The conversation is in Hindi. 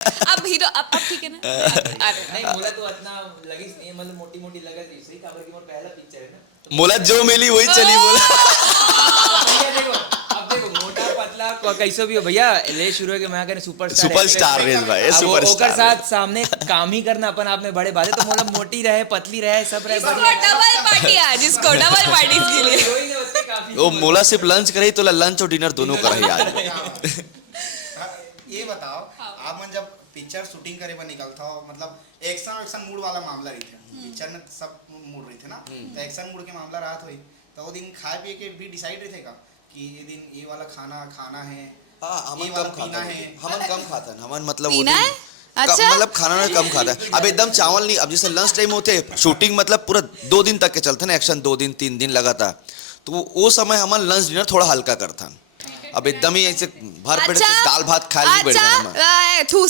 अब हीरो अब ठीक है ना. अरे नाही मला तो आता लगेच नाही मला मोठी मोठी लगत दिसली का बरं की मोर पहला पिक्चर है ना मोला जो मिली वही चली बोला. भैया देखो अब देखो मोटा पतला कैसो भी हो भैया ले शुरू है कि मैं कहने सुपरस्टार रेस भाई अब ओकर सुपरस्टार. साथ सामने काम ही करना अपन आपने बड़े बातें तो मतलब मोटी रहे पतली रहे सब रहे इसको डबल पार्टी आज, इसको डबल पार्टी के लिए. हीरोइन होते काफी वो मोला सिर्फ लंच करे तो लंच और डिनर दोनों कराई आज. ये बताओ आप मन जब पिक्चर शूटिंग करे पर निकलता हो मतलब एक्शन मूड वाला मामला रही थे पिक्चर में सब मूड रही थे ना तो एक्शन मूड के मामला रात हुई तो वो दिन खाए पिए के भी डिसाइड रहे थे का कि ये दिन ये वाला खाना है हाँ ये हमन वाला कम पीना खाता है है हमन कम खाता है हमन मतलब वो पीना दिन है? अच्छा. मतलब खाना में कम खाता है. अब एकदम चावल नहीं. अब जैसे लंच टाइम होते शूटिंग मतलब पूरा 2 दिन तक के चलते ना एक्शन 2 दिन 3 दिन लगातार तो वो समय हमारा लंच डिनर थोड़ा हल्का करता. अब एकदम ही ऐसे भर पेट अच्छा दाल भात खा नहीं बैठ अच्छा जाना. ठूस